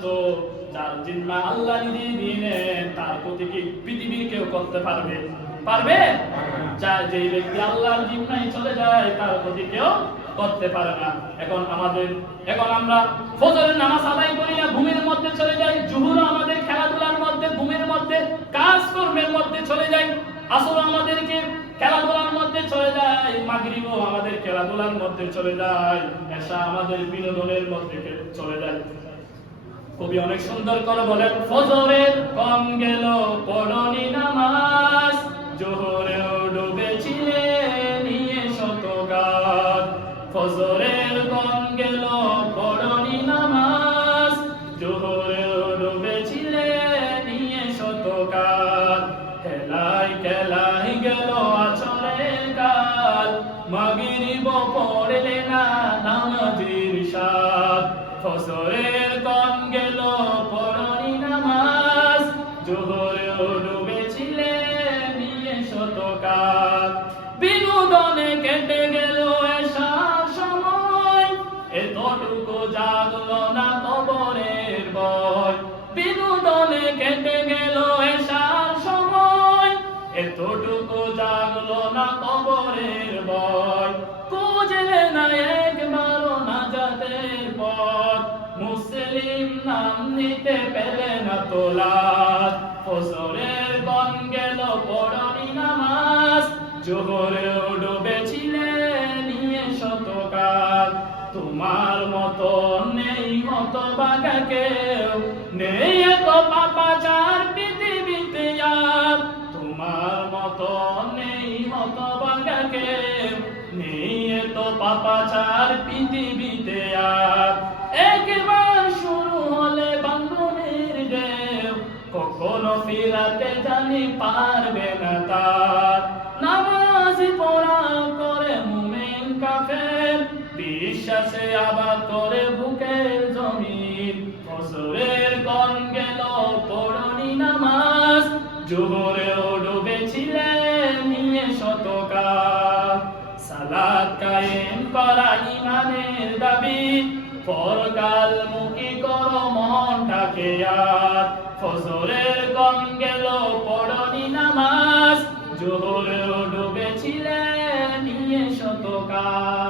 পর্যন্ত যার জিম্মা আল্লাহ নিজে দিয়ে নেন, তার প্রতি কি পৃথিবীর কেউ করতে পারবে? পারবে? যেই ব্যক্তি আল্লাহর জিম্মায় চলে যায় তার প্রতি কেউ করতে পারে না। এখন আমরা ফজরের নামাজ আদায় করি না, ঘুমের মধ্যে চলে যাই। জুহুরও আমাদের খেলাধুলার মধ্যে, ঘুমের মধ্যে, কাজকর্মের মধ্যে চলে যাই। আসরও আমাদেরকে খেলাধুলার মধ্যে চলে যায়, মাগরিবও আমাদের খেলাধুলার মধ্যে চলে যায়, এশা আমাদের বিনোদনের মধ্যে চলে যায়। কবি অনেক সুন্দর করে বলেন, ফজরের কম গেল পড়নি নামাজ, জোহরেও ডুবেছিলে নিয়ে শত কাজ। ফজরের কম গেল পড়নি নামাজ, জোহরেও ডুবেছিলে নিয়ে শত কাজ। খেলায় খেলায় গেল আছরে কাল, মাগরিব পড়লে না নামাজের সাথ। ফজরের কম গেল পড়নি নামাজ, জোহরেও ডুবেছিলে নিয়ে শত কাজ। বিনোদনে কেটে গেল এশার সময়, এতটুকু জাগলো না কবরের ভয়। বিনোদনে কেটে গেল এশার সময়, এতটুকু জাগলো না কবরের ভয়। খুঁজলে না একবারও নাজাতের পথ, মুসলিম নাম নিতে পেলে না তোলাত। ফজরের কম গেল পড়নি নামাজ, জোহরেও ডুবেছিলে নিয়ে শত কাজ। তোমার মতো নেই হতভাগা কেউ, নেই এত পাপাচার পৃথিবীতে আর। তোমার মতো নেই হতভাগা কেউ, নেই এত পাপাচার পৃথিবীতে আর। একবার শুরু হলে বান্ধনের ঢেউ, কখনো ফিরাতে জানি পারবে না তার। নামাজি পড়া করে মুমিন কাফের, বিশ্বাসে আবাদ করে বুকের জমিন। ফজরের কম গেল পড়নি নামাজ, জোহরেও ডুবেছিলে নিয়ে শত কাজ। সালাত কায়েম করা ইমানের দাবি, পরকাল মুখী করো মনটাকে আর। ফজরের কম গেল পড়নি নামাজ, জোহরেও ডুবেছিলে নিয়ে শত কাজ।